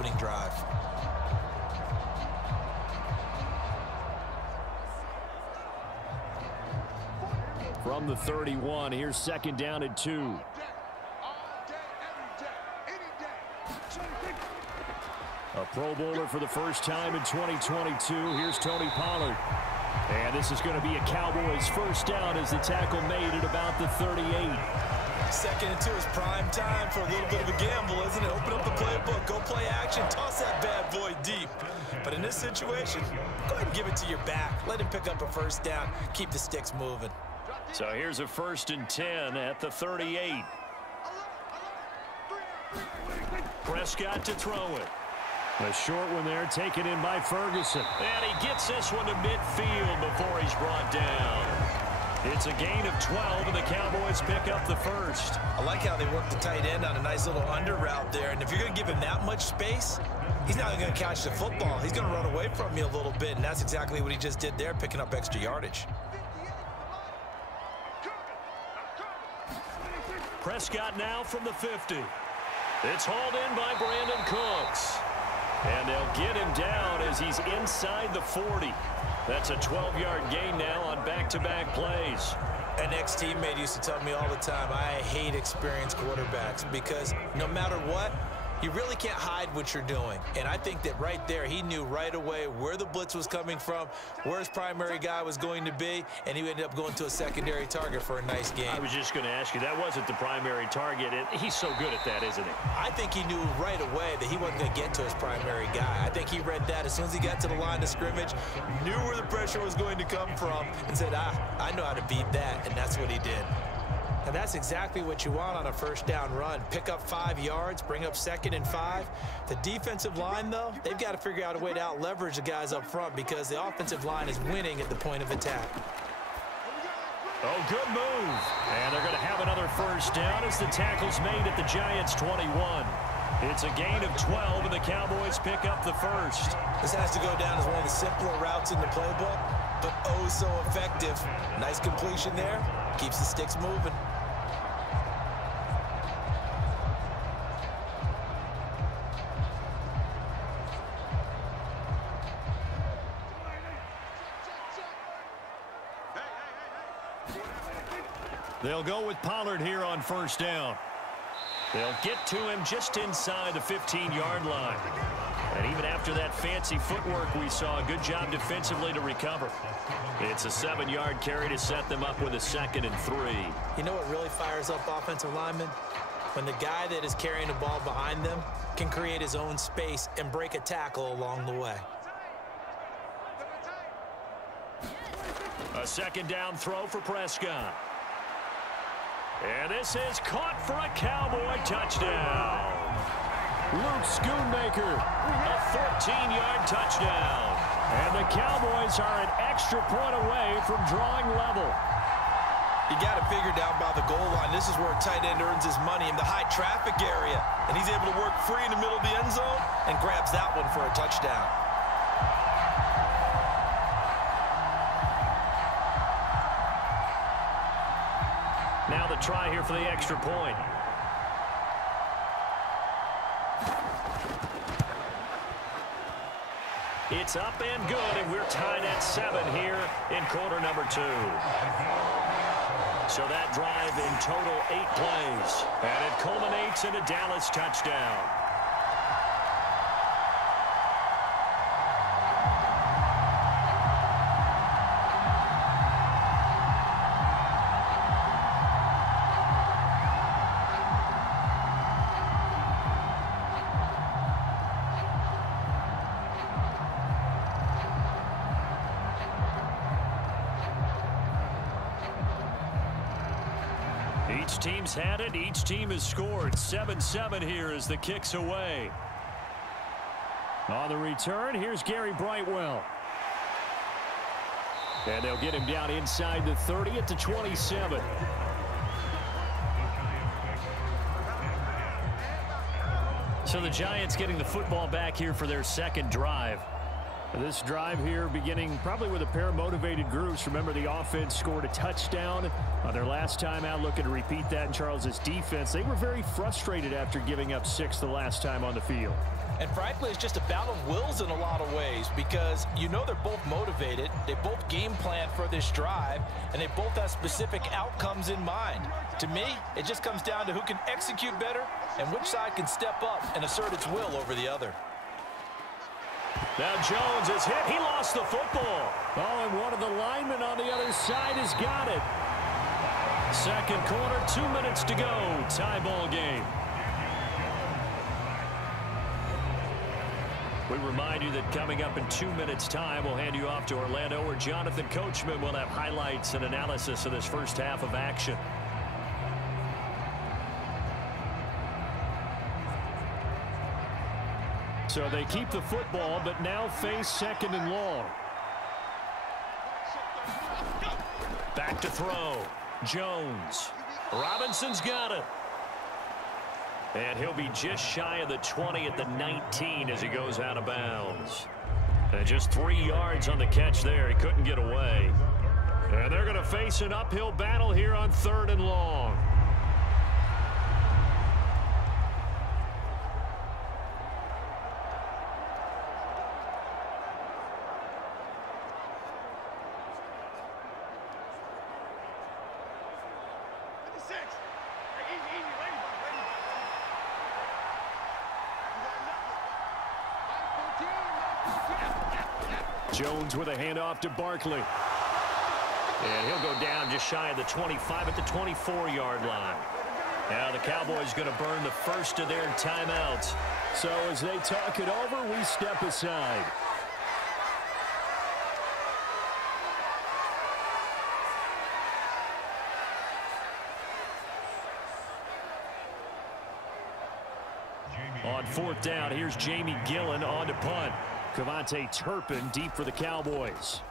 opening drive. From the 31, here's 2nd down and 2. A Pro Bowler for the first time in 2022. Here's Tony Pollard. And this is going to be a Cowboys first down as the tackle made at about the 38. 2nd and 2 is prime time for a little bit of a gamble, isn't it? Open up the playbook, go play action, toss that bad boy deep. But in this situation, go ahead and give it to your back. Let him pick up a first down. Keep the sticks moving. So here's a 1st and 10 at the 38. Prescott to throw it. A short one there, taken in by Ferguson. And he gets this one to midfield before he's brought down. It's a gain of 12, and the Cowboys pick up the first. I like how they work the tight end on a nice little under route there. And if you're going to give him that much space, he's not going to catch the football. He's going to run away from you a little bit, and that's exactly what he just did there, picking up extra yardage. Prescott now from the 50. It's hauled in by Brandon Cooks. And they'll get him down as he's inside the 40. That's a 12-yard gain now on back-to-back plays. An ex-teammate used to tell me all the time, I hate experienced quarterbacks because no matter what, you really can't hide what you're doing. And I think that right there, he knew right away where the blitz was coming from, where his primary guy was going to be, and he ended up going to a secondary target for a nice game. I was just going to ask you, that wasn't the primary target. He's so good at that, isn't he? I think he knew right away that he wasn't going to get to his primary guy. I think he read that as soon as he got to the line of scrimmage, knew where the pressure was going to come from, and said, I know how to beat that, and that's what he did. And that's exactly what you want on a first down run. Pick up 5 yards, bring up 2nd and 5. The defensive line, though, they've got to figure out a way to out-leverage the guys up front because the offensive line is winning at the point of attack. Oh, good move. And they're going to have another first down as the tackle's made at the Giants' 21. It's a gain of 12, and the Cowboys pick up the first. This has to go down as one of the simpler routes in the playbook, but oh so effective. Nice completion there. Keeps the sticks moving. They'll go with Pollard here on first down. They'll get to him just inside the 15-yard line. And even after that fancy footwork we saw, a good job defensively to recover. It's a 7-yard carry to set them up with a 2nd and 3. You know what really fires up offensive linemen? When the guy that is carrying the ball behind them can create his own space and break a tackle along the way. A 2nd down throw for Prescott. And this is caught for a Cowboy touchdown. Luke Schoonmaker, a 14-yard touchdown. And the Cowboys are an extra point away from drawing level. You got to figure down by the goal line. This is where a tight end earns his money in the high traffic area. And he's able to work free in the middle of the end zone and grabs that one for a touchdown. Now the try here for the extra point. It's up and good, and we're tied at 7 here in quarter number 2. So that drive in total 8 plays, and it culminates in a Dallas touchdown. Each team's had it. Each team has scored. 7-7 here as the kick's away. On the return, here's Gary Brightwell. And they'll get him down inside the 30 at the 27. So the Giants getting the football back here for their second drive. This drive here beginning probably with a pair of motivated groups. Remember, the offense scored a touchdown on their last time out, looking to repeat that in Charles's defense. They were very frustrated after giving up 6 the last time on the field. And frankly, it's just a battle of wills in a lot of ways, because you know they're both motivated, they both game plan for this drive, and they both have specific outcomes in mind. To me, it just comes down to who can execute better and which side can step up and assert its will over the other. Now Jones is hit. He lost the football. Oh, and one of the linemen on the other side has got it. Second quarter, 2 minutes to go. Tie ball game. We remind you that coming up in 2 minutes' time, we'll hand you off to Orlando, where Jonathan Coachman will have highlights and analysis of this first half of action. So they keep the football, but now face 2nd and long. Back to throw. Jones. Robinson's got it. And he'll be just shy of the 20 at the 19 as he goes out of bounds. And just 3 yards on the catch there. He couldn't get away. And they're going to face an uphill battle here on 3rd and long. Jones with a handoff to Barkley. And he'll go down just shy of the 25 at the 24-yard line. Now the Cowboys going to burn the first of their timeouts. So as they talk it over, we step aside. On 4th down, here's Jamie Gillen on to punt. Cavante Turpin deep for the Cowboys.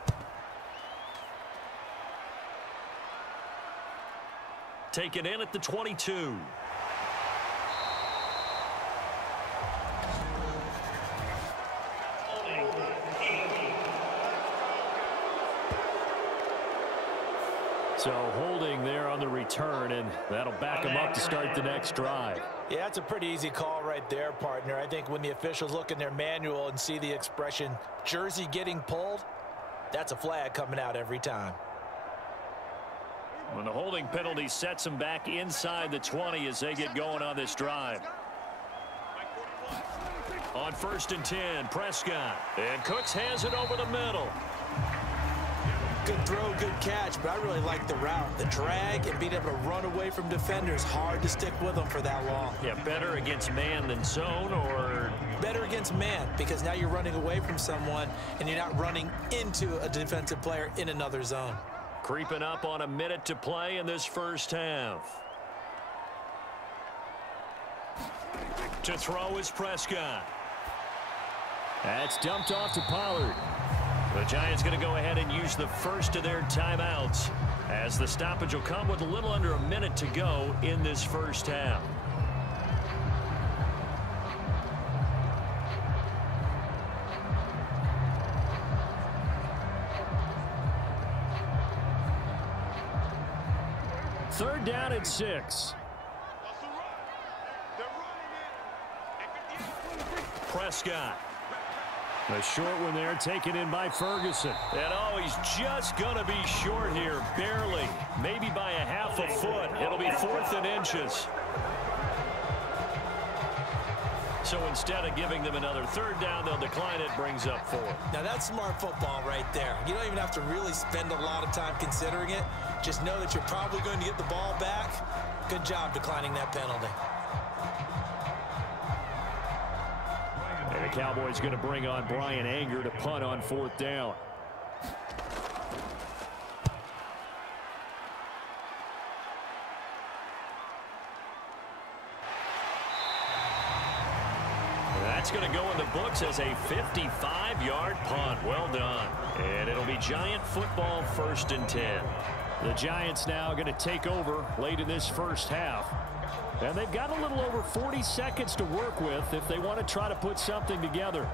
Taken in at the 22. So holding there on the return, and that'll back them up to start the next drive. Yeah, it's a pretty easy call right there, partner. I think when the officials look in their manual and see the expression jersey getting pulled, that's a flag coming out every time. When the holding penalty sets them back inside the 20 as they get going on this drive. On 1st and 10, Prescott. And Cooks has it over the middle. Good throw, good catch, but I really like the route. The drag and being able to run away from defenders, hard to stick with them for that long. Yeah, better against man than zone, or? Better against man, because now you're running away from someone and you're not running into a defensive player in another zone. Creeping up on a minute to play in this first half. To throw is Prescott. That's dumped off to Pollard. The Giants going to go ahead and use the first of their timeouts, as the stoppage will come with a little under a minute to go in this first half. Third down at 6. Prescott. A short one there, taken in by Ferguson. And oh, he's just going to be short here, barely. Maybe by a half a foot. It'll be 4th and inches. So instead of giving them another 3rd down, they'll decline it, brings up 4th. Now that's smart football right there. You don't even have to really spend a lot of time considering it. Just know that you're probably going to get the ball back. Good job declining that penalty. And the Cowboys going to bring on Brian Anger to punt on 4th down. That's going to go in the books as a 55-yard punt. Well done. And it'll be Giant football, 1st and 10. The Giants now going to take over late in this first half. And they've got a little over 40 seconds to work with if they want to try to put something together.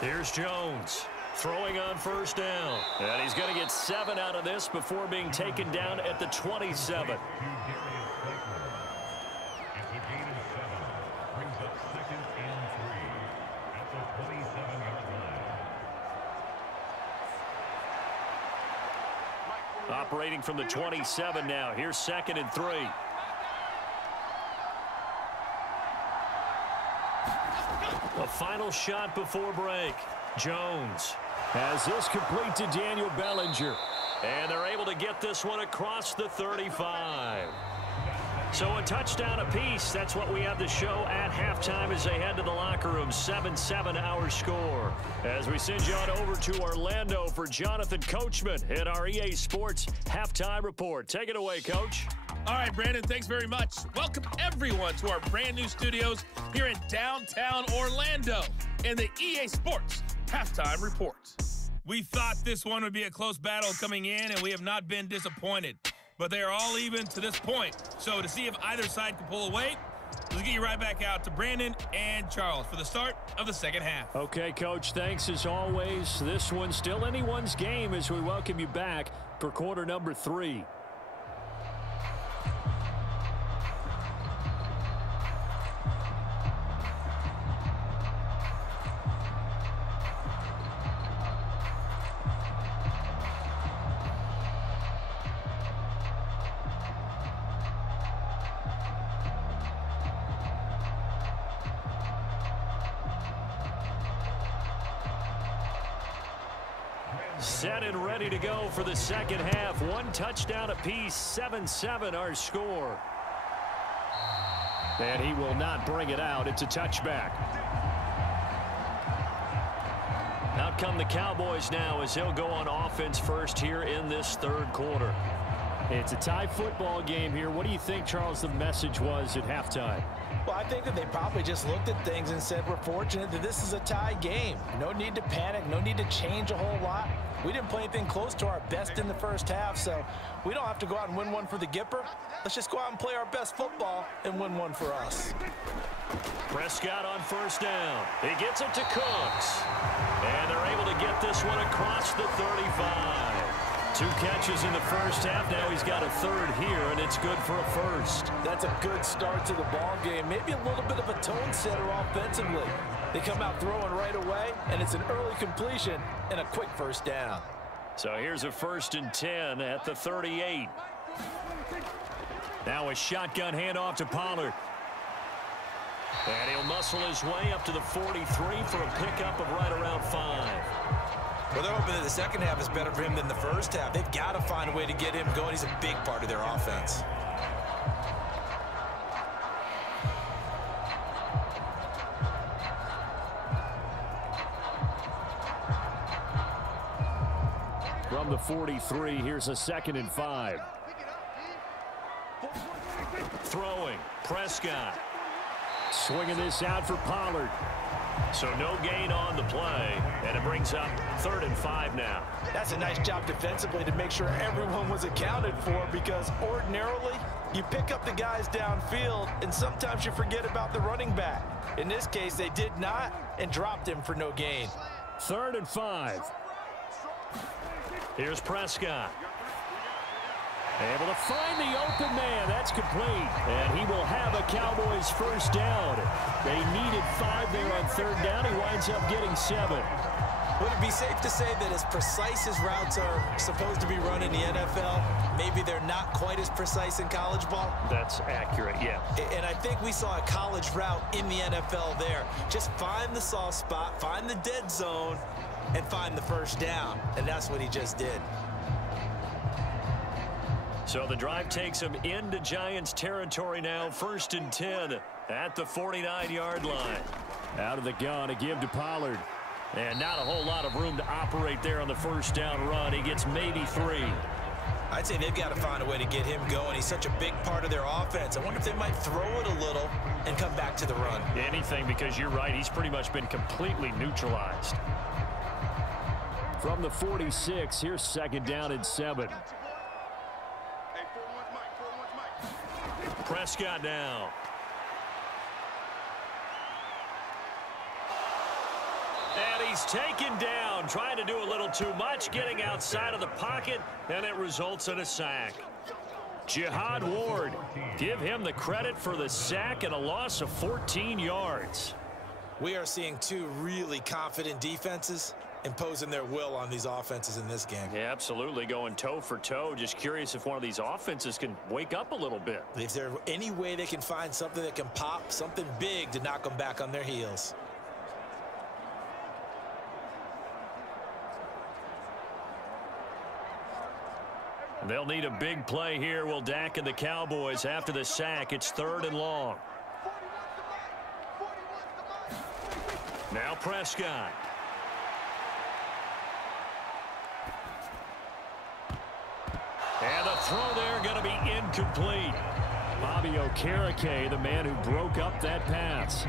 Here's Jones throwing on first down. And he's going to get 7 out of this before being taken down at the 27. Operating from the 27 now. Here's 2nd and 3. A final shot before break. Jones has this complete to Daniel Bellinger. And they're able to get this one across the 35. So a touchdown apiece. That's what we have to show at halftime as they head to the locker room. 7-7 our score. As we send you on over to Orlando for Jonathan Coachman at our EA Sports Halftime Report. Take it away, Coach. All right, Brandon, thanks very much. Welcome, everyone, to our brand new studios here in downtown Orlando in the EA Sports Halftime Report. We thought this one would be a close battle coming in, and we have not been disappointed. But they are all even to this point. So to see if either side can pull away, let's get you right back out to Brandon and Charles for the start of the second half. Okay, Coach, thanks as always. This one's still anyone's game as we welcome you back for quarter number 3. Set and ready to go for the second half. 1 touchdown apiece, 7-7 our score. And he will not bring it out. It's a touchback. Out come the Cowboys now as they'll go on offense first here in this third quarter. It's a tie football game here. What do you think, Charles, the message was at halftime? Well, I think that they probably just looked at things and said, we're fortunate that this is a tie game. No need to panic, no need to change a whole lot. We didn't play anything close to our best in the first half, so we don't have to go out and win one for the Gipper. Let's just go out and play our best football and win one for us. Prescott on first down. He gets it to Cooks. And they're able to get this one across the 35. 2 catches in the first half. Now he's got a third here, and it's good for a first. That's a good start to the ball game. Maybe a little bit of a tone setter offensively. They come out throwing right away, and it's an early completion and a quick first down. So here's a 1st and 10 at the 38. Now a shotgun handoff to Pollard. And he'll muscle his way up to the 43 for a pickup of right around 5. Well, they're hoping that the second half is better for him than the first half. They've got to find a way to get him going. He's a big part of their offense. From the 43, here's a 2nd and 5. Throwing, Prescott. Swinging this out for Pollard. So no gain on the play, and it brings up 3rd and 5 now. That's a nice job defensively to make sure everyone was accounted for, because ordinarily you pick up the guys downfield and sometimes you forget about the running back. In this case, they did not and dropped him for no gain. 3rd and 5. Here's Prescott. Able to find the open man. That's complete. And he will have a Cowboys first down. They needed 5 there on 3rd down. He winds up getting 7. Would it be safe to say that as precise as routes are supposed to be run in the NFL, maybe they're not quite as precise in college ball? That's accurate, yeah. And I think we saw a college route in the NFL there. Just find the soft spot, find the dead zone, and find the first down. And that's what he just did. So the drive takes him into Giants territory now. 1st and 10 at the 49-yard line. Out of the gun, a give to Pollard. And not a whole lot of room to operate there on the first down run. He gets maybe 3. I'd say they've got to find a way to get him going. He's such a big part of their offense. I wonder if they might throw it a little and come back to the run. Anything, because you're right. He's pretty much been completely neutralized. From the 46, here's 2nd down and 7. Prescott now. And he's taken down, trying to do a little too much, getting outside of the pocket, and it results in a sack. Jihad Ward, give him the credit for the sack and a loss of 14 yards. We are seeing two really confident defenses imposing their will on these offenses in this game. Yeah, absolutely, going toe for toe. Just curious if one of these offenses can wake up a little bit. Is there any way they can find something that can pop, something big to knock them back on their heels? They'll need a big play here, will Dak and the Cowboys after the sack. It's 3rd and long. Now Prescott. And the throw there going to be incomplete. Bobby Okereke, the man who broke up that pass.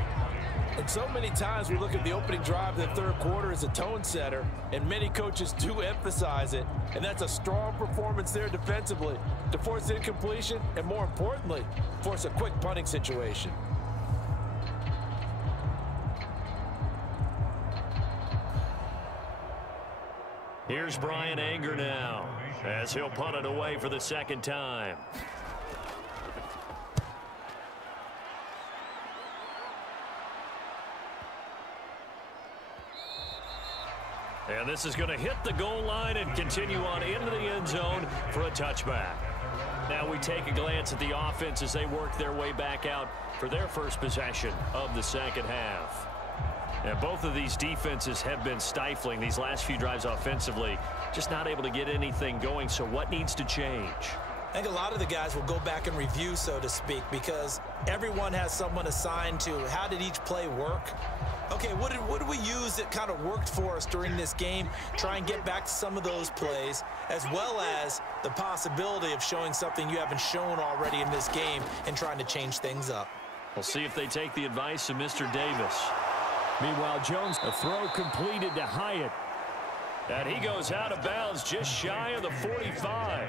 And so many times we look at the opening drive of the third quarter as a tone setter, and many coaches do emphasize it, and that's a strong performance there defensively to force incompletion and, more importantly, force a quick punting situation. Here's Brian Anger now as he'll punt it away for the second time. And this is going to hit the goal line and continue on into the end zone for a touchback. Now we take a glance at the offense as they work their way back out for their first possession of the second half. And both of these defenses have been stifling these last few drives offensively, just not able to get anything going. So what needs to change? I think a lot of the guys will go back and review, so to speak, because everyone has someone assigned to how did each play work. Okay, what did we use that kind of worked for us during this game? Try and get back to some of those plays, as well as the possibility of showing something you haven't shown already in this game and trying to change things up. We'll see if they take the advice of Mr. Davis. Meanwhile, Jones, a throw completed to Hyatt. And he goes out of bounds just shy of the 45.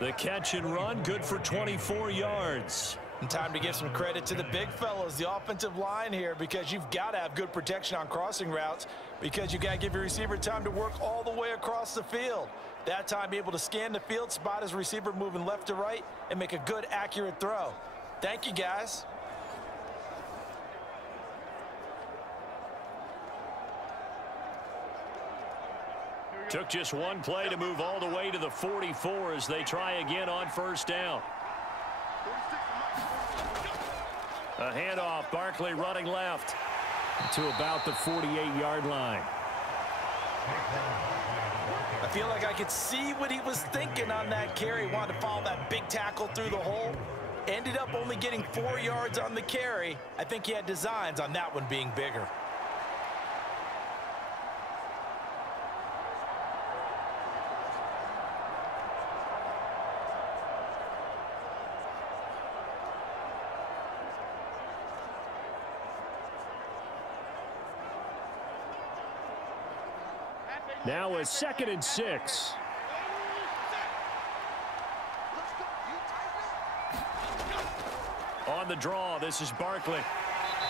The catch and run, good for 24 yards. And time to give some credit to the big fellows, the offensive line here, because you've got to have good protection on crossing routes, because you got to give your receiver time to work all the way across the field. That time, be able to scan the field, spot his receiver moving left to right, and make a good, accurate throw. Thank you, guys. Took just one play to move all the way to the 44 as they try again on first down. A handoff, Barkley running left to about the 48-yard line. I feel like I could see what he was thinking on that carry. Wanted to follow that big tackle through the hole. Ended up only getting 4 yards on the carry. I think he had designs on that one being bigger. Now a 2nd and 6. On the draw, this is Barkley.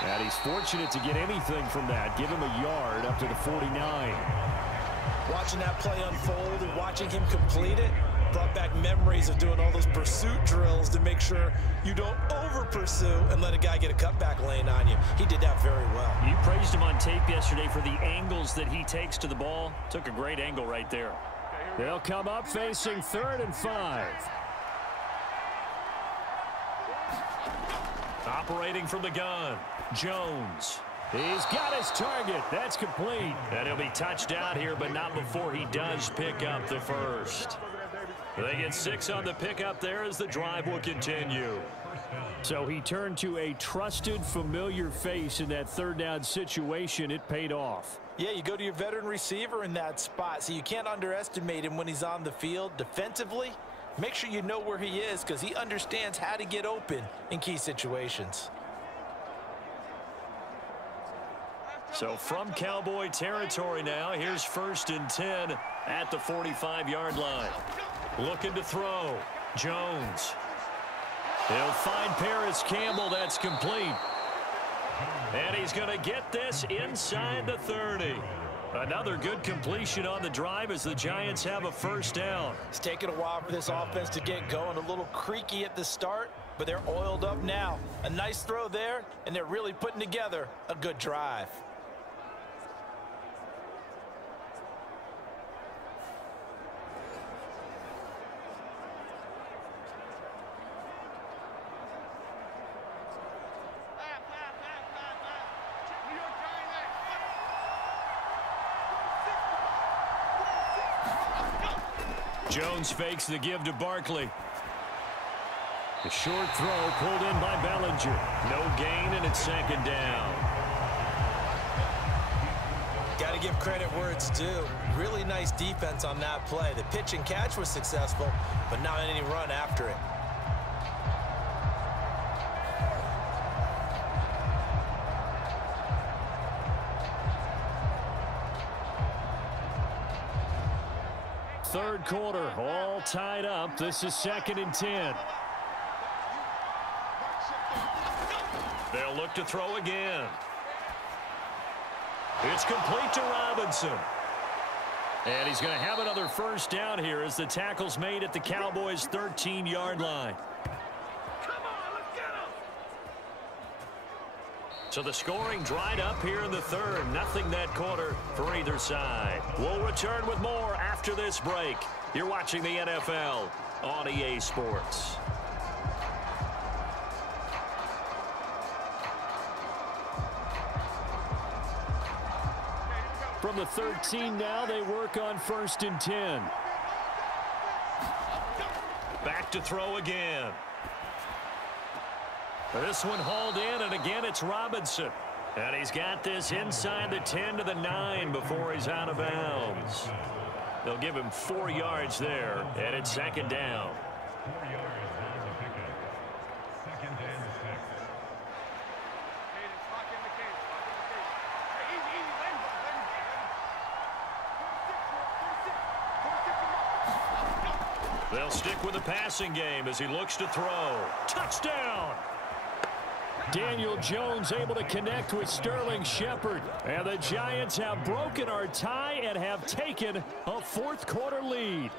And he's fortunate to get anything from that. Give him a yard up to the 49. Watching that play unfold and watching him complete it brought back memories of doing all those pursuit drills to make sure you don't over-pursue and let a guy get a cutback lane on you. He did that very well. You praised him on tape yesterday for the angles that he takes to the ball. Took a great angle right there. They'll come up facing 3rd and 5. Operating from the gun, Jones. He's got his target. That's complete. And he'll be touched down here, but not before he does pick up the first. They get 6 on the pickup there as the drive will continue. So he turned to a trusted, familiar face in that 3rd down situation. It paid off. Yeah, you go to your veteran receiver in that spot, so you can't underestimate him when he's on the field defensively. Make sure you know where he is because he understands how to get open in key situations. So from Cowboy territory now, here's 1st and 10 at the 45-yard line. Looking to throw. Jones. He'll find Paris Campbell. That's complete. And he's going to get this inside the 30. Another good completion on the drive as the Giants have a first down. It's taken a while for this offense to get going. A little creaky at the start, but they're oiled up now. A nice throw there, and they're really putting together a good drive. Jones fakes the give to Barkley. The short throw pulled in by Bellinger. No gain, and it's second down. Got to give credit where it's due. Really nice defense on that play. The pitch and catch was successful, but not any run after it. Third quarter, all tied up. This is 2nd and 10. They'll look to throw again. It's complete to Robinson. And he's going to have another first down here as the tackle's made at the Cowboys' 13-yard line. So the scoring dried up here in the third. Nothing that quarter for either side. We'll return with more after this break. You're watching the NFL on EA Sports. From the 13 now, they work on 1st and 10. Back to throw again. This one hauled in, and again it's Robinson. And he's got this inside the 10 to the 9 before he's out of bounds. They'll give him 4 yards there, and it's second down. 4 yards after the pickup. 2nd and 6. They'll stick with the passing game as he looks to throw. Touchdown! Daniel Jones able to connect with Sterling Shepard. And the Giants have broken our tie and have taken a 4th quarter lead.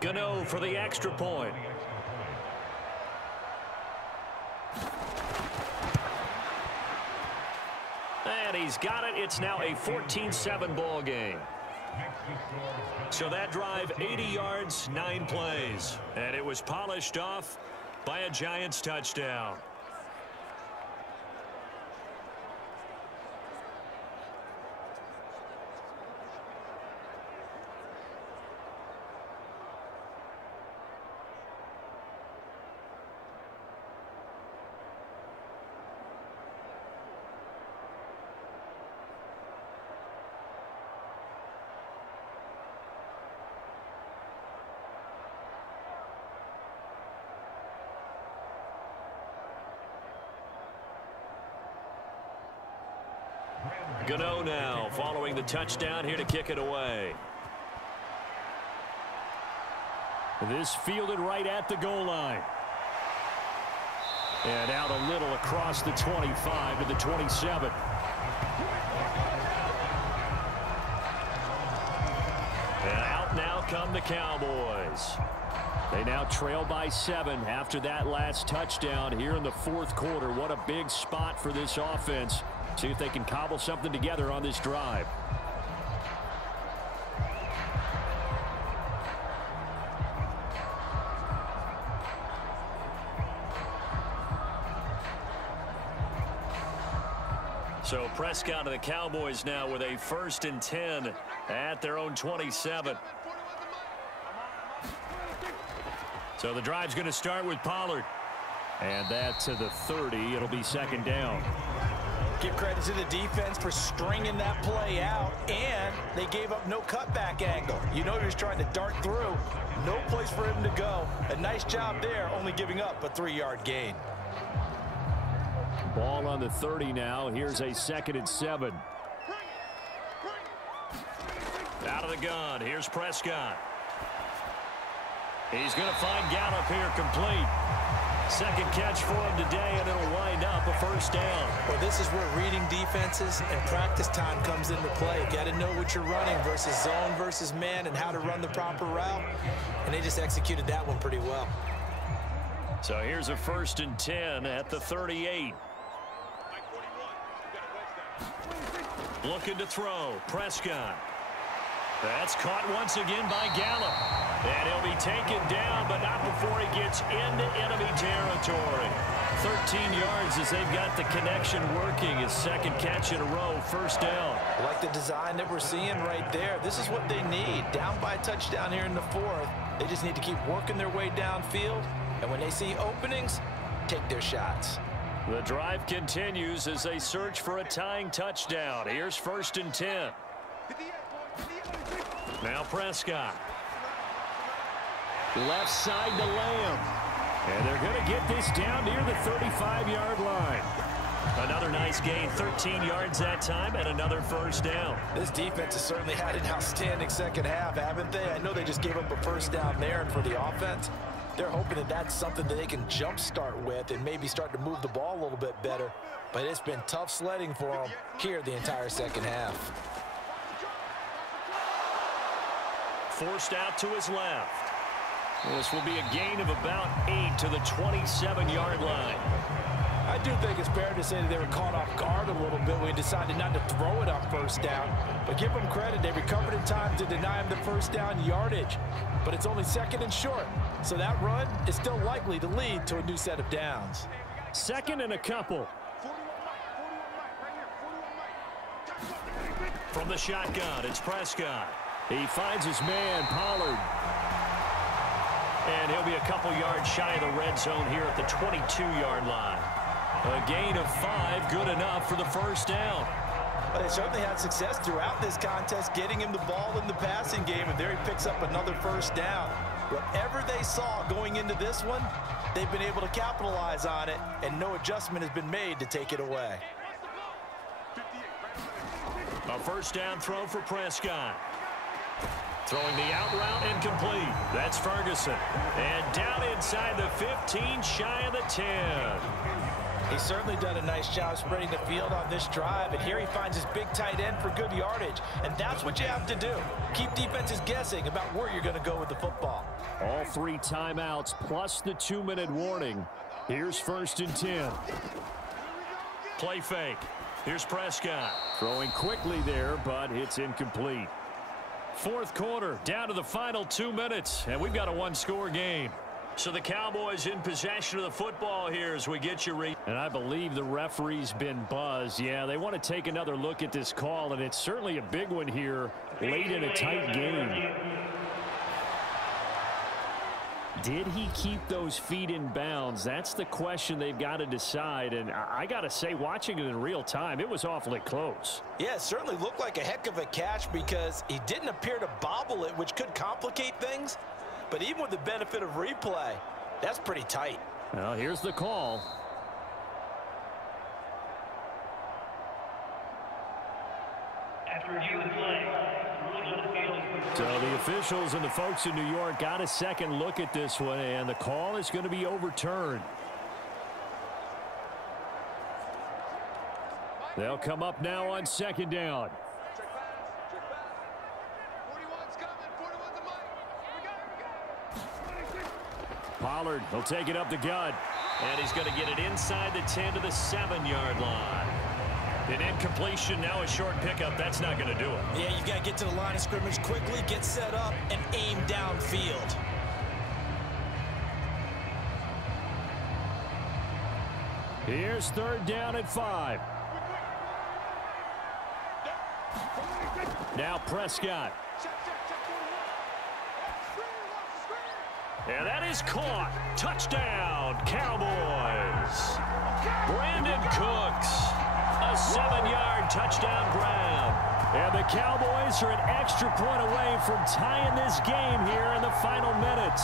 Gano for the extra point. And he's got it. It's now a 14-7 ball game. So that drive, 80 yards, 9 plays. And it was polished off by a Giants touchdown. Gano now following the touchdown here to kick it away. This fielded right at the goal line. And out a little across the 25 to the 27. And out now come the Cowboys. They now trail by 7 after that last touchdown here in the 4th quarter. What a big spot for this offense. See if they can cobble something together on this drive. So Prescott of the Cowboys now with a 1st and 10 at their own 27. So the drive's going to start with Pollard. And that to the 30. It'll be second down. Give credit to the defense for stringing that play out, and they gave up no cutback angle. You know he was trying to dart through. No place for him to go. A nice job there, only giving up a 3-yard gain. Ball on the 30 now. Here's a 2nd and 7. Out of the gun. Here's Prescott. He's going to find Gallup here complete. Second catch for him today, and it'll wind up a 1st down. Well, this is where reading defenses and practice time comes into play. Got to know what you're running versus zone versus man and how to run the proper route. And they just executed that one pretty well. So here's a 1st and 10 at the 38. Looking to throw. Prescott. That's caught once again by Gallup. And he'll be taken down, but not before he gets into enemy territory. 13 yards as they've got the connection working. His 2nd catch in a row, 1st down. I like the design that we're seeing right there. This is what they need. Down by a touchdown here in the 4th. They just need to keep working their way downfield. And when they see openings, take their shots. The drive continues as they search for a tying touchdown. Here's 1st and 10. Now Prescott. Left side to Lamb. And they're going to get this down near the 35-yard line. Another nice gain, 13 yards that time, and another 1st down. This defense has certainly had an outstanding 2nd half, haven't they? I know they just gave up a 1st down there, and for the offense, they're hoping that that's something that they can jumpstart with and maybe start to move the ball a little bit better. But it's been tough sledding for them here the entire 2nd half. Forced out to his left. This will be a gain of about 8 to the 27-yard line. I do think it's fair to say that they were caught off guard a little bit when they decided not to throw it on 1st down. But give them credit, they recovered in time to deny him the 1st down yardage. But it's only 2nd and short, so that run is still likely to lead to a new set of downs. 2nd and a couple. From the shotgun, it's Prescott. He finds his man, Pollard. And he'll be a couple yards shy of the red zone here at the 22-yard line. A gain of 5, good enough for the 1st down. Well, they certainly had success throughout this contest, getting him the ball in the passing game, and there he picks up another 1st down. Whatever they saw going into this one, they've been able to capitalize on it, and no adjustment has been made to take it away. A 1st down throw for Prescott. Throwing the out route incomplete. That's Ferguson. And down inside the 15, shy of the 10. He's certainly done a nice job spreading the field on this drive, and here he finds his big tight end for good yardage. And that's what you have to do. Keep defenses guessing about where you're going to go with the football. All 3 timeouts plus the 2-minute warning. Here's 1st and 10. Play fake. Here's Prescott. Throwing quickly there, but it's incomplete. 4th quarter, down to the final 2 minutes, and we've got a 1-score game. So the Cowboys in possession of the football here as we get you read. And I believe the referee's been buzzed. Yeah, they want to take another look at this call, and it's certainly a big one here late in a tight game. Did he keep those feet in bounds? That's the question they've got to decide. And I got to say, watching it in real time, it was awfully close. Yeah, it certainly looked like a heck of a catch because he didn't appear to bobble it, which could complicate things. But even with the benefit of replay, that's pretty tight. Well, here's the call. After review of the play, ruling on the field. So the officials and the folks in New York got a second look at this one, and the call is going to be overturned. They'll come up now on 2nd down. Pollard will take it up the gut. And he's going to get it inside the 10 to the 7-yard line. An incompletion, now a short pickup. That's not going to do it. Yeah, you've got to get to the line of scrimmage quickly, get set up, and aim downfield. Here's 3rd down at 5. Now Prescott. And that is caught. Touchdown, Cowboys. Brandon Cooks A 7-yard touchdown grab. And the Cowboys are an extra point away from tying this game here in the final minutes.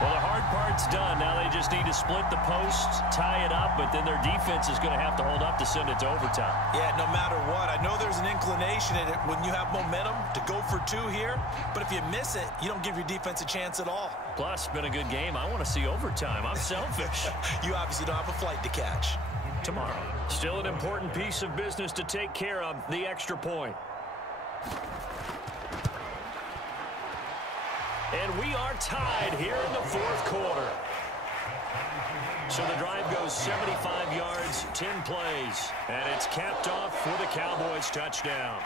Well, the hard part's done. Now they just need to split the posts, tie it up, but then their defense is going to have to hold up to send it to overtime. Yeah, no matter what. I know there's an inclination in it when you have momentum to go for 2 here, but if you miss it, you don't give your defense a chance at all. Plus, it's been a good game. I want to see overtime. I'm selfish. You obviously don't have a flight to catch. Tomorrow. Still an important piece of business to take care of, the extra point. And we are tied here in the 4th quarter. So the drive goes 75 yards, 10 plays, and it's capped off for the Cowboys touchdown.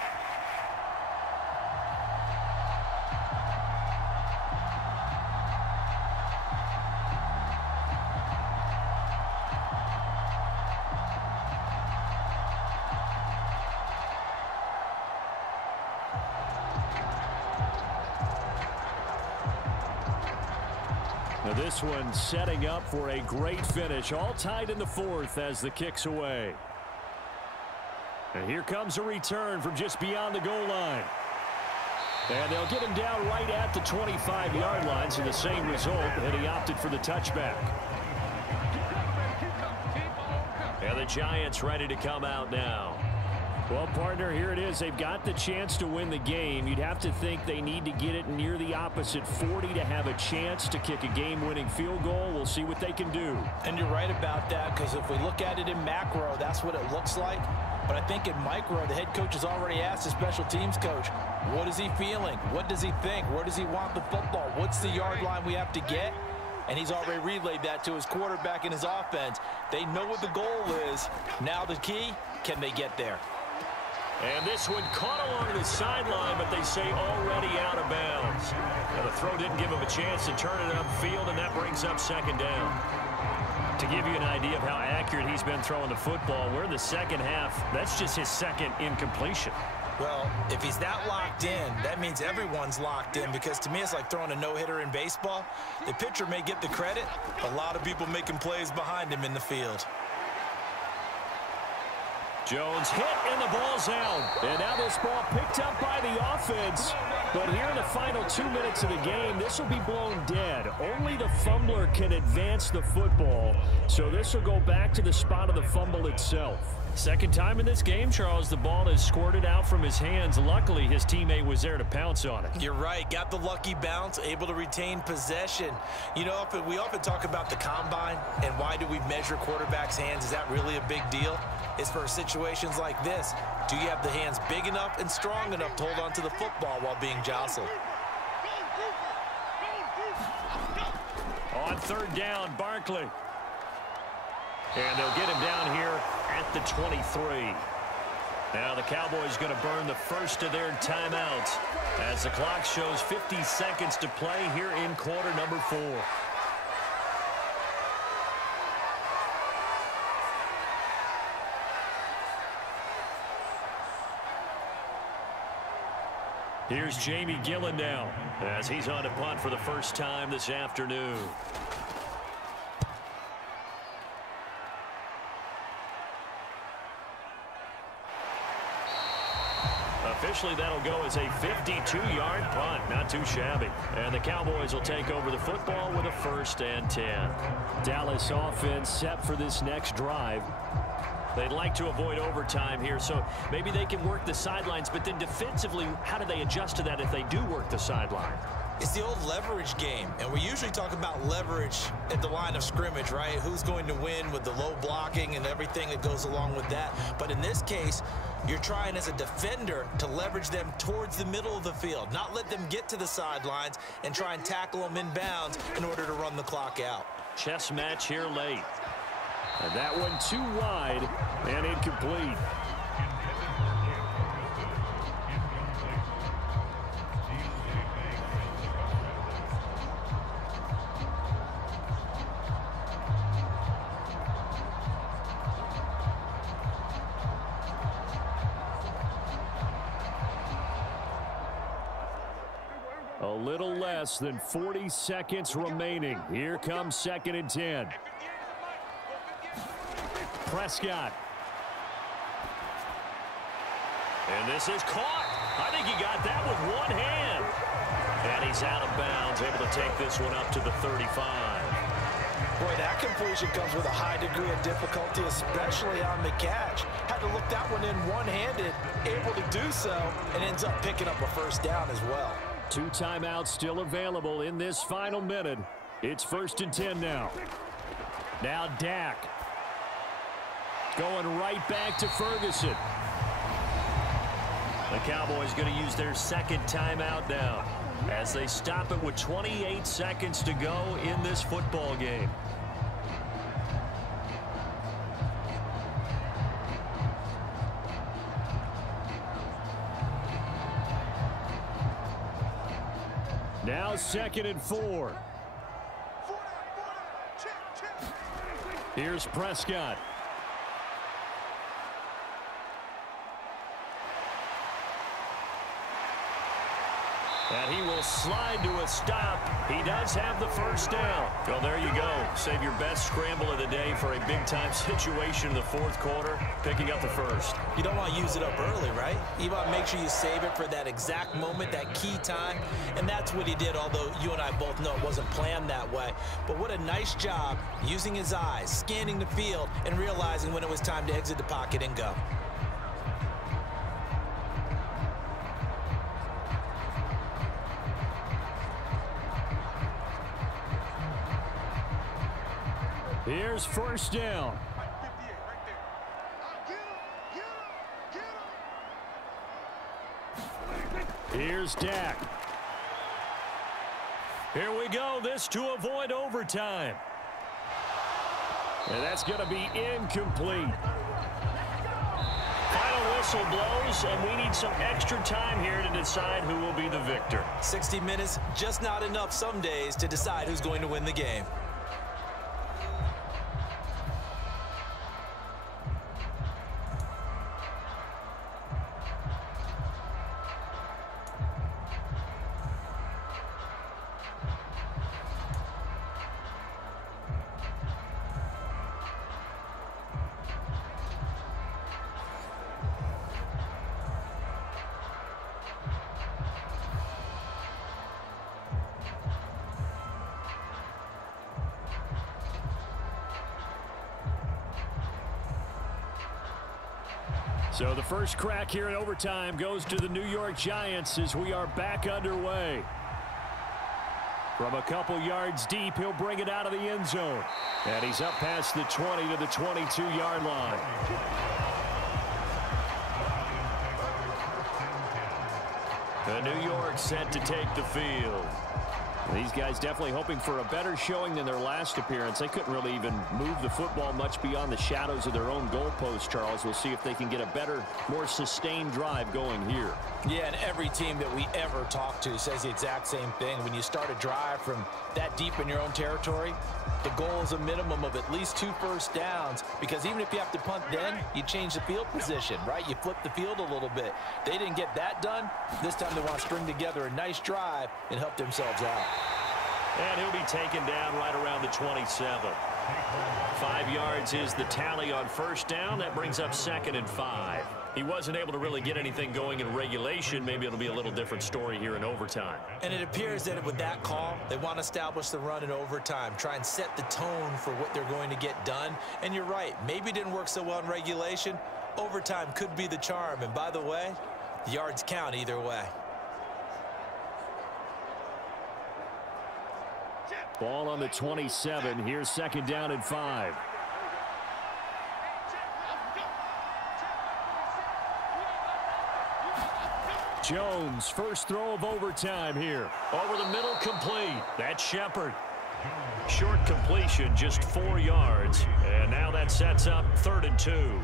Now this one setting up for a great finish, all tied in the 4th as the kick's away. And here comes a return from just beyond the goal line. And they'll get him down right at the 25-yard line, so the same result, and he opted for the touchback. And the Giants ready to come out now. Well, partner, here it is. They've got the chance to win the game. You'd have to think they need to get it near the opposite 40 to have a chance to kick a game-winning field goal. We'll see what they can do. And you're right about that, because if we look at it in macro, that's what it looks like. But I think in micro, the head coach has already asked the special teams coach, what is he feeling? What does he think? Where does he want the football? What's the yard line we have to get? And he's already relayed that to his quarterback and his offense. They know what the goal is. Now the key, can they get there? And this one caught along the sideline, but they say already out of bounds. Now the throw didn't give him a chance to turn it upfield, and that brings up 2nd down. To give you an idea of how accurate he's been throwing the football, we're in the 2nd half. That's just his 2nd incompletion. Well, if he's that locked in, that means everyone's locked in, because to me it's like throwing a no-hitter in baseball. The pitcher may get the credit, a lot of people making plays behind him in the field. Jones hit, and the ball's out. And now this ball picked up by the offense. But here in the final 2 minutes of the game, this will be blown dead. Only the fumbler can advance the football. So this will go back to the spot of the fumble itself. 2nd time in this game, Charles, the ball is squirted out from his hands. Luckily, his teammate was there to pounce on it. You're right. Got the lucky bounce, able to retain possession. You know, we often talk about the combine and why do we measure quarterbacks' hands. Is that really a big deal? It's for situations like this. Do you have the hands big enough and strong enough to hold on to the football while being jostled? On 3rd down, Barkley. And they'll get him down here at the 23. Now the Cowboys going to burn the first of their timeouts as the clock shows 50 seconds to play here in quarter number 4. Here's Jamie Gillen now as he's on to punt for the first time this afternoon. Officially, that'll go as a 52-yard punt. Not too shabby. And the Cowboys will take over the football with a 1st and 10. Dallas offense set for this next drive. They'd like to avoid overtime here, so maybe they can work the sidelines, but then defensively, how do they adjust to that if they do work the sideline? It's the old leverage game, and we usually talk about leverage at the line of scrimmage, right? Who's going to win with the low blocking and everything that goes along with that. But in this case, you're trying as a defender to leverage them towards the middle of the field, not let them get to the sidelines and try and tackle them in bounds in order to run the clock out. Chess match here late. And that one too wide and incomplete. A little less than 40 seconds remaining. Here comes 2nd and 10. Prescott. And this is caught. I think he got that with one hand. And he's out of bounds, able to take this one up to the 35. Boy, that completion comes with a high degree of difficulty, especially on the catch. Had to look that one in one-handed, able to do so, and ends up picking up a first down as well. 2 timeouts still available in this final minute. It's 1st and 10 now. Now Dak. Going right back to Ferguson. The Cowboys going to use their second timeout now as they stop it with 28 seconds to go in this football game. Now 2nd and 4. Here's Prescott. And he will slide to a stop. He does have the first down. Well, there you go. Save your best scramble of the day for a big-time situation in the 4th quarter, picking up the first. You don't want to use it up early, right? You want to make sure you save it for that exact moment, that key time. And that's what he did, although you and I both know it wasn't planned that way. But what a nice job using his eyes, scanning the field, and realizing when it was time to exit the pocket and go. Here's first down. Here's Dak. Here we go. This to avoid overtime. And that's going to be incomplete. Final whistle blows, and we need some extra time here to decide who will be the victor. 60 minutes, just not enough some days to decide who's going to win the game. So the first crack here in overtime goes to the New York Giants as we are back underway. From a couple yards deep, he'll bring it out of the end zone. And he's up past the 20 to the 22-yard line. The New York set to take the field. These guys definitely hoping for a better showing than their last appearance. They couldn't really even move the football much beyond the shadows of their own goalpost, Charles. We'll see if they can get a better, more sustained drive going here. Yeah, and every team that we ever talk to says the exact same thing. When you start a drive from that deep in your own territory, the goal is a minimum of at least 2 first downs, because even if you have to punt then, you change the field position, right? You flip the field a little bit. They didn't get that done. This time they want to string together a nice drive and help themselves out. And he'll be taken down right around the 27. 5 yards is the tally on first down. That brings up 2nd and 5. He wasn't able to really get anything going in regulation. Maybe it'll be a little different story here in overtime. And it appears that with that call, they want to establish the run in overtime, try and set the tone for what they're going to get done. And you're right, maybe it didn't work so well in regulation. Overtime could be the charm. And by the way, yards count either way. Ball on the 27. Here's 2nd down and 5. Jones, first throw of overtime here. Over the middle, complete. That's Shepard. Short completion, just 4 yards. And now that sets up 3rd and 2.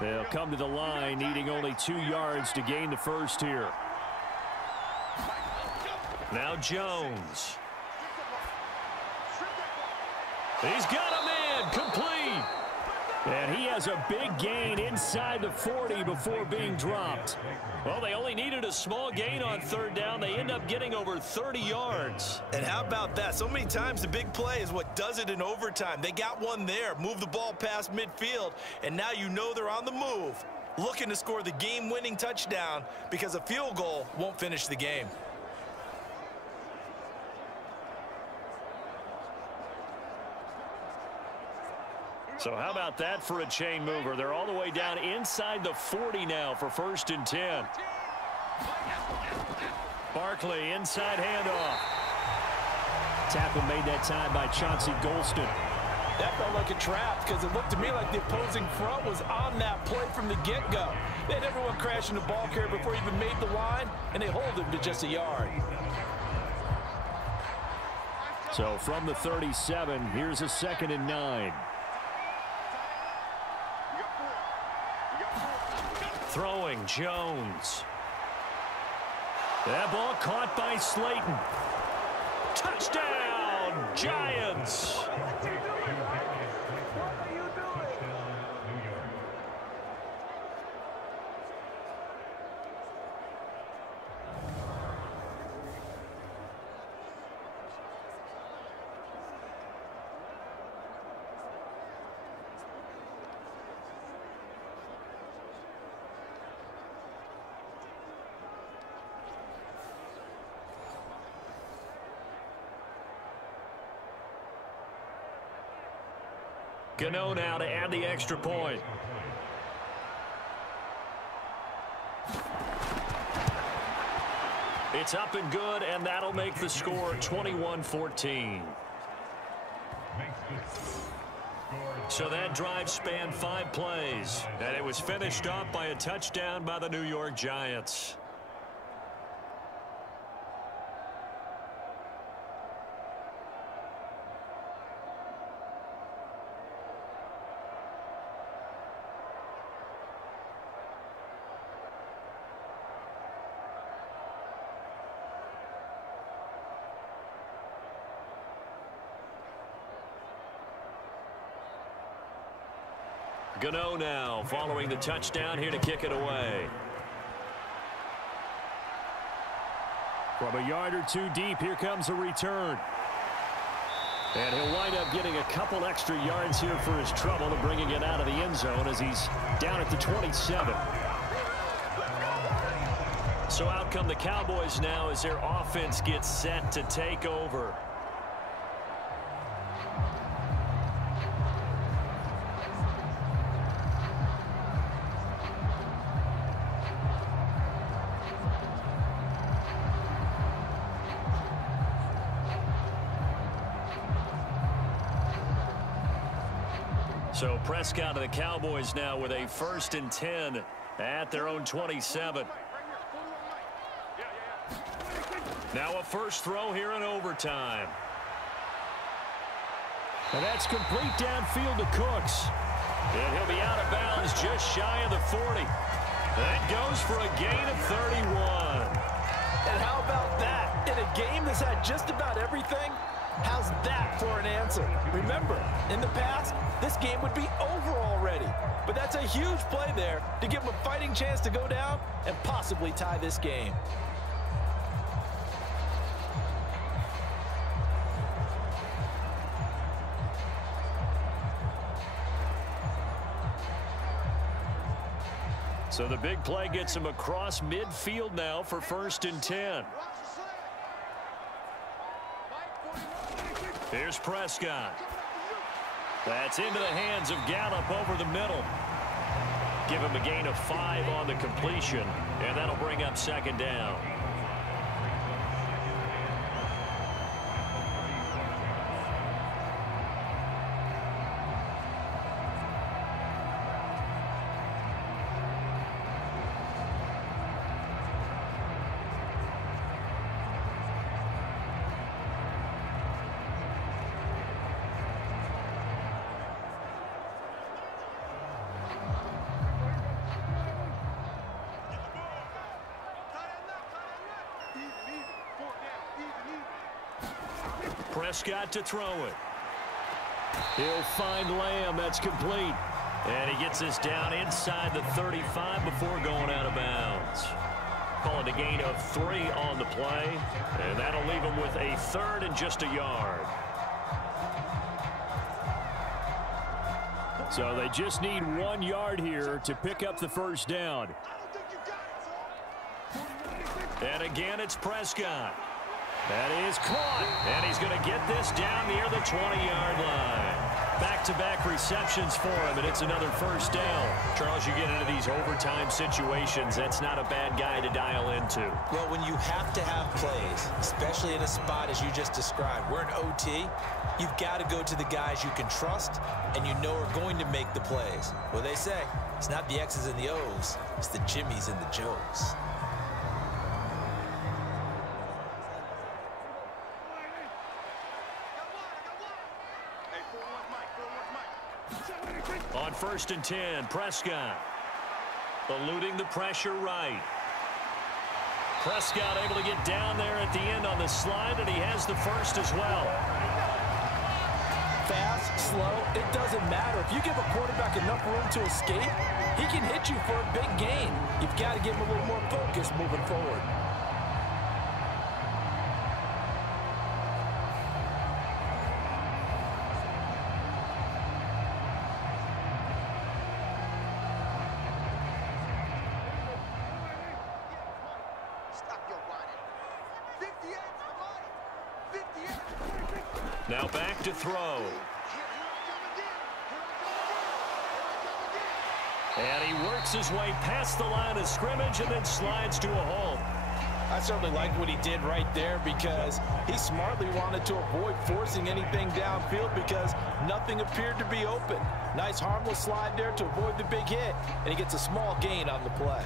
They'll come to the line, needing only 2 yards to gain the first here. Now Jones. He's got a man, complete. And he has a big gain inside the 40 before being dropped. Well, they only needed a small gain on third down. They end up getting over 30 yards. And how about that? So many times the big play is what does it in overtime. They got one there, move the ball past midfield, and now you know they're on the move, looking to score the game-winning touchdown because a field goal won't finish the game. So how about that for a chain mover? They're all the way down inside the 40 now for 1st and 10. Barkley, inside handoff. Tackle made that time by Chauncey Golston. That felt like a trap because it looked to me like the opposing front was on that play from the get-go. They had everyone crashing the ball carrier before he even made the line, and they hold him to just a yard. So from the 37, here's a 2nd and 9. Throwing, Jones. That ball caught by Slayton. Touchdown, Giants! Gano now to add the extra point. It's up and good, and that'll make the score 21-14. So that drive spanned 5 plays, and it was finished off by a touchdown by the New York Giants. Gano now following the touchdown here to kick it away. From a yard or two deep, here comes a return. And he'll wind up getting a couple extra yards here for his trouble and bringing it out of the end zone as he's down at the 27. So out come the Cowboys now as their offense gets set to take over. So Prescott and the Cowboys now with a 1st and 10 at their own 27. Now a first throw here in overtime. And that's complete downfield to Cooks. And he'll be out of bounds just shy of the 40. That goes for a gain of 31. And how about that? In a game that's had just about everything, how's that for an answer? Remember, in the past, this game would be over already. But that's a huge play there to give them a fighting chance to go down and possibly tie this game. So the big play gets him across midfield now for 1st and 10. Here's Prescott. That's into the hands of Gallup over the middle. Give him a gain of 5 on the completion, and that'll bring up 2nd down. Prescott to throw it. He'll find Lamb. That's complete. And he gets this down inside the 35 before going out of bounds. Call it a gain of 3 on the play, and that'll leave him with a 3rd and just a yard. So they just need 1 yard here to pick up the first down. And again, it's Prescott. That is caught, and he's going to get this down near the 20-yard line. Back-to-back receptions for him, and it's another first down. Charles, you get into these overtime situations, that's not a bad guy to dial into. Well, when you have to have plays, especially in a spot as you just described, we're in OT, you've got to go to the guys you can trust and you know are going to make the plays. Well, they say it's not the X's and the O's, it's the Jimmys and the Joes. On 1st and 10, Prescott eluding the pressure right. Prescott able to get down there at the end on the slide, and he has the first as well. Fast, slow, it doesn't matter. If you give a quarterback enough room to escape, he can hit you for a big gain. You've got to give him a little more focus moving forward. Now back to throw. And he works his way past the line of scrimmage and then slides to a halt. I certainly like what he did right there because he smartly wanted to avoid forcing anything downfield because nothing appeared to be open. Nice harmless slide there to avoid the big hit, and he gets a small gain on the play.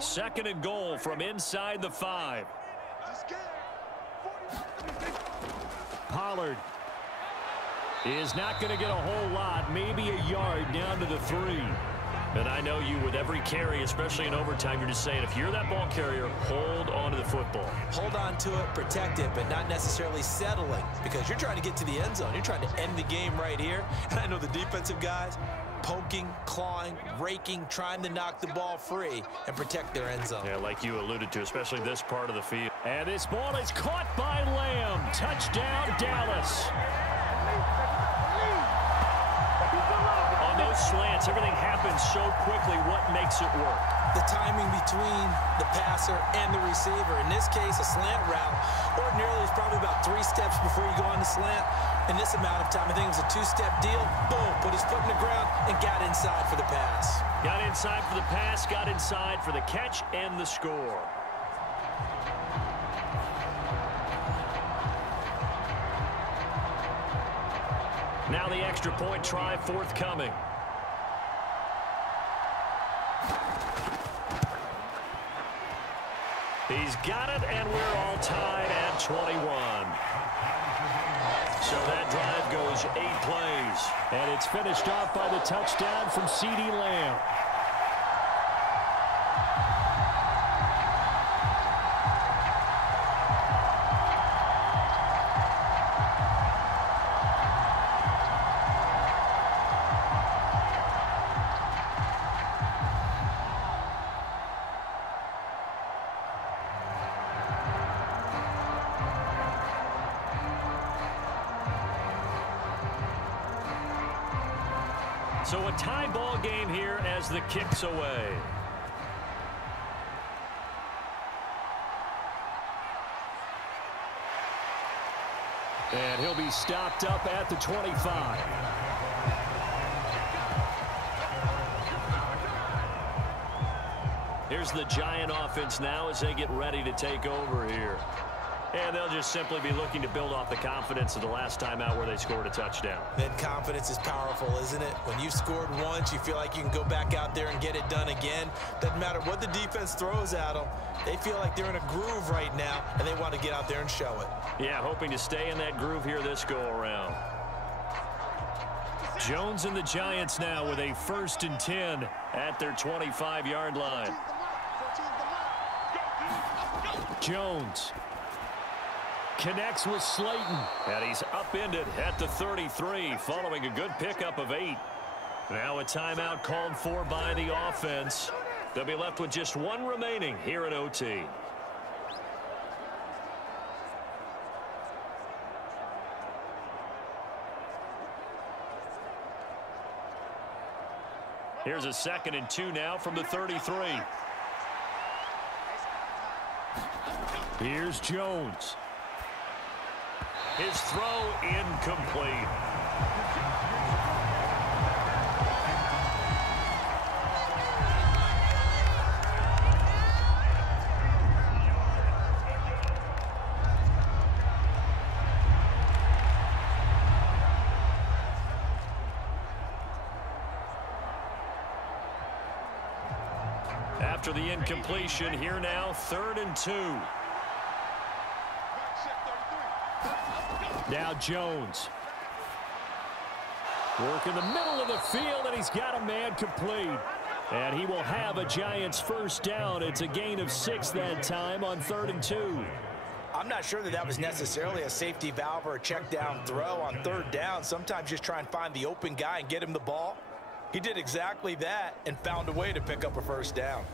Second and goal from inside the 5. Pollard is not going to get a whole lot, maybe a yard down to the 3. And I know you, with every carry, especially in overtime, you're just saying, if you're that ball carrier, hold on to the football. Hold on to it, protect it, but not necessarily settling, because you're trying to get to the end zone. You're trying to end the game right here. And I know the defensive guys, poking, clawing, raking, trying to knock the ball free and protect their end zone. Yeah, like you alluded to, especially this part of the field. And this ball is caught by Lamb. Touchdown, Dallas. On those slants, everything happens so quickly. What makes it work? The timing between the passer and the receiver. In this case, a slant route ordinarily is probably about 3 steps before you go on the slant. In this amount of time, I think it was a 2-step deal. Boom, put his foot in the ground and got inside for the pass. Got inside for the pass, got inside for the catch and the score. Now the extra point try forthcoming. He's got it, and we're all tied at 21. So that drive goes 8 plays. And it's finished off by the touchdown from CeeDee Lamb. So a tie ball game here as the kick's away. And he'll be stopped up at the 25. Here's the Giant offense now as they get ready to take over here. And they'll just simply be looking to build off the confidence of the last time out where they scored a touchdown. Then confidence is powerful, isn't it? When you've scored once, you feel like you can go back out there and get it done again. Doesn't matter what the defense throws at them. They feel like they're in a groove right now, and they want to get out there and show it. Yeah, hoping to stay in that groove here this go-around. Jones and the Giants now with a 1st and 10 at their 25-yard line. Jones. Connects with Slayton. And he's upended at the 33 following a good pickup of 8. Now a timeout called for by the offense. They'll be left with just 1 remaining here at OT. Here's a 2nd and 2 now from the 33. Here's Jones. His throw incomplete. After the incompletion, here now, 3rd and 2. Now Jones. Work in the middle of the field, and he's got a man complete. And he will have a Giants first down. It's a gain of 6 that time on 3rd and 2. I'm not sure that was necessarily a safety valve or a check down throw on 3rd down. Sometimes just try and find the open guy and get him the ball. He did exactly that and found a way to pick up a first down.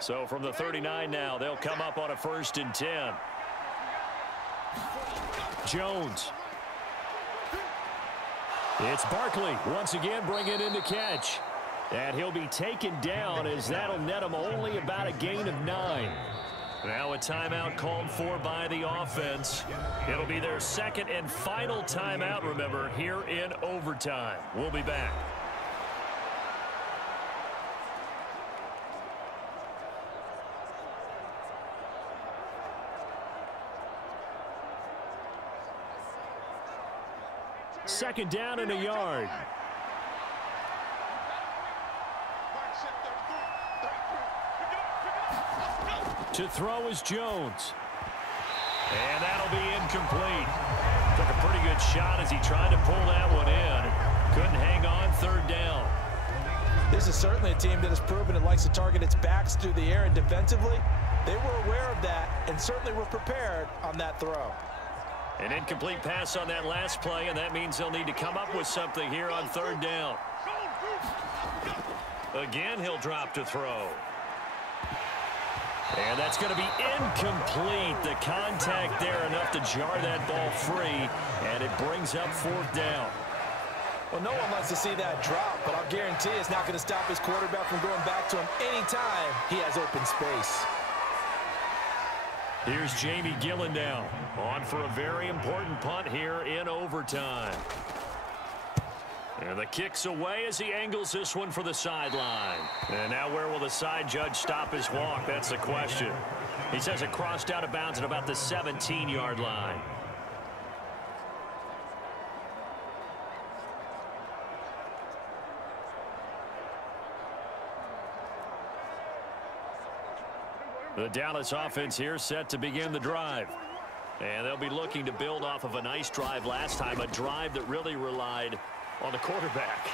So from the 39 now, they'll come up on a 1st and 10. Jones. It's Barkley once again bringing in the catch. And he'll be taken down as that'll net him only about a gain of 9. Now a timeout called for by the offense. It'll be their 2nd and final timeout, remember, here in overtime. We'll be back. Second down and a yard. To throw is Jones. And that'll be incomplete. Took a pretty good shot as he tried to pull that one in. Couldn't hang on 3rd down. This is certainly a team that has proven it likes to target its backs through the air, and defensively, they were aware of that and certainly were prepared on that throw. An incomplete pass on that last play, and that means they'll need to come up with something here on 3rd down. Again, he'll drop to throw. And that's going to be incomplete. The contact there enough to jar that ball free, and it brings up 4th down. Well, no one likes to see that drop, but I'll guarantee it's not going to stop his quarterback from going back to him anytime he has open space. Here's Jamie Gillen now, on for a very important punt here in overtime. And the kick's away as he angles this one for the sideline. And now where will the side judge stop his walk? That's the question. He says it crossed out of bounds at about the 17-yard line. The Dallas offense here set to begin the drive. And they'll be looking to build off of a nice drive last time, a drive that really relied on the quarterback.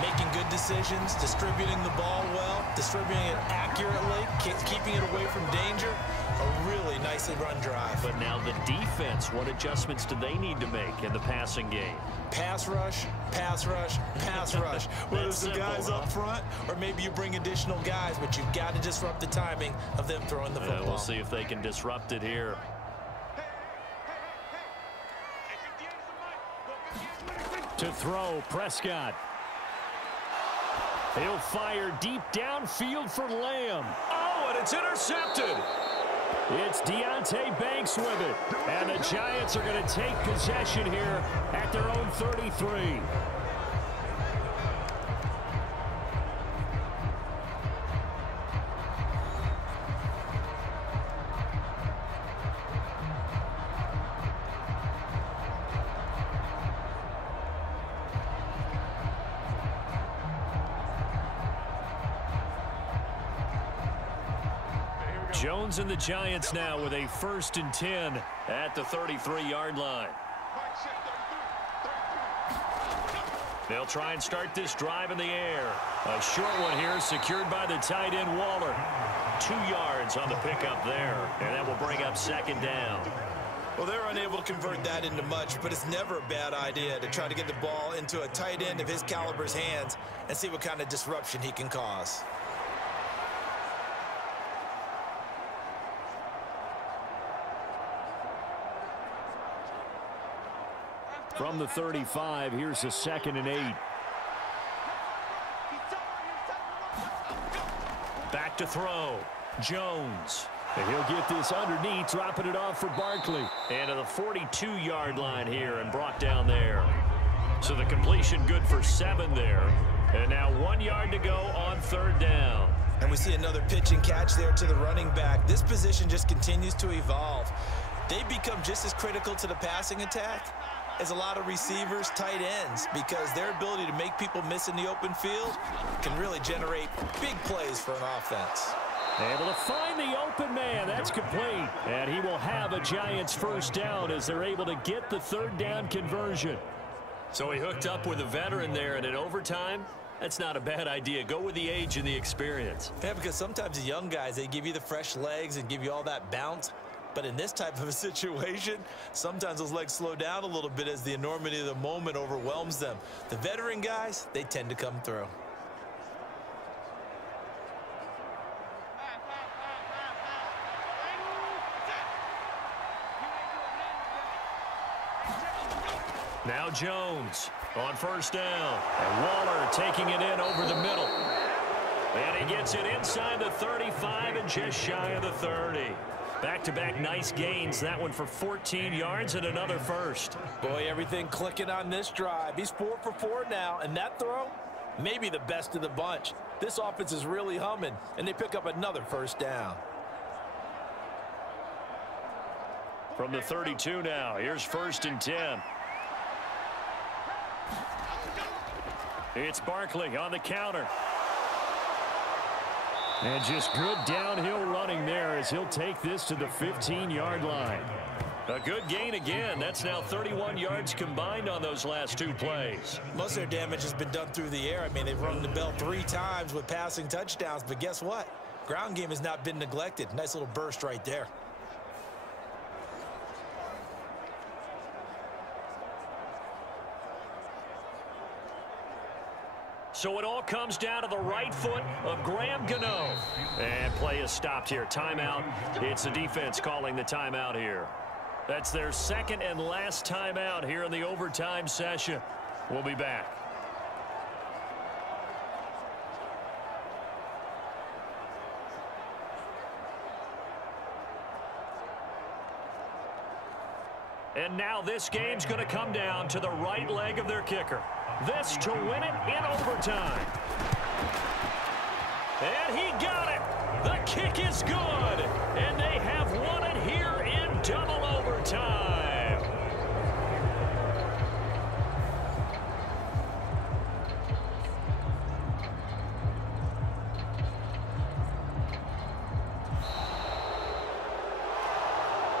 Making good decisions, distributing the ball well, distributing it accurately, keeping it away from danger. A really nicely run drive. But now the defense, what adjustments do they need to make in the passing game? Pass rush, pass rush, pass rush. Whether it's the guys up front or maybe you bring additional guys, but you've got to disrupt the timing of them throwing the football. We'll see if they can disrupt it here. To throw, Prescott. He'll fire deep downfield for Lamb. Oh, and it's intercepted. It's Deonte Banks with it. And the Giants are going to take possession here at their own 33. Jones and the Giants now with a 1st and 10 at the 33-yard line. They'll try and start this drive in the air. A short one here secured by the tight end Waller. 2 yards on the pickup there, and that will bring up 2nd down. Well, they're unable to convert that into much, but it's never a bad idea to try to get the ball into a tight end of his caliber's hands and see what kind of disruption he can cause. From the 35, here's a 2nd and 8. Back to throw. Jones. And he'll get this underneath, dropping it off for Barkley. And to the 42-yard line here and brought down there. So the completion good for 7 there. And now 1 yard to go on 3rd down. And we see another pitch and catch there to the running back. This position just continues to evolve. They become just as critical to the passing attack as a lot of receivers, tight ends, because their ability to make people miss in the open field can really generate big plays for an offense. Able to find the open man. That's complete. And he will have a Giants 1st down as they're able to get the 3rd down conversion. So he hooked up with a veteran there, and in overtime, that's not a bad idea. Go with the age and the experience. Yeah, because sometimes the young guys, they give you the fresh legs and give you all that bounce. But in this type of a situation, sometimes those legs slow down a little bit as the enormity of the moment overwhelms them. The veteran guys, they tend to come through. Now Jones on 1st down. And Waller taking it in over the middle. And he gets it inside the 35 and just shy of the 30. Back-to-back nice gains. That one for 14 yards and another 1st. Boy, everything clicking on this drive. He's 4 for 4 now, and that throw, maybe the best of the bunch. This offense is really humming, and they pick up another 1st down. From the 32 now, here's 1st and 10. It's Barkley on the counter. And just good downhill running there as he'll take this to the 15-yard line. A good gain again. That's now 31 yards combined on those last 2 plays. Most of their damage has been done through the air. I mean, they've rung the bell 3 times with passing touchdowns, but guess what? Ground game has not been neglected. Nice little burst right there. So it all comes down to the right foot of Graham Gano. And play is stopped here. Timeout. It's the defense calling the timeout here. That's their 2nd and last timeout here in the overtime session. We'll be back. And now this game's going to come down to the right leg of their kicker. This to win it in overtime. And he got it. The kick is good. And they have won it here in double overtime.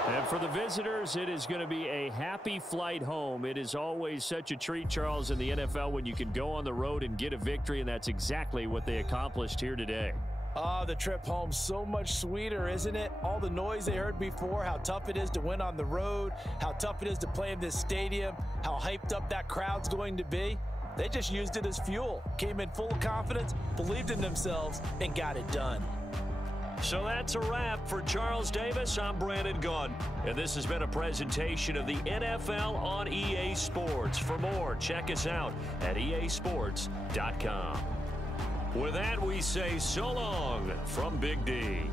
And for the visitors, it is going to be a happy flight home. It is always such a treat, Charles, in the NFL when you can go on the road and get a victory, and that's exactly what they accomplished here today. Oh, the trip home so much sweeter, isn't it? All the noise they heard before, how tough it is to win on the road, how tough it is to play in this stadium, how hyped up that crowd's going to be. They just used it as fuel, came in full of confidence, believed in themselves, and got it done. So that's a wrap for Charles Davis. I'm Brandon Gaudin, and this has been a presentation of the NFL on EA Sports. For more, check us out at easports.com. With that, we say so long from Big D.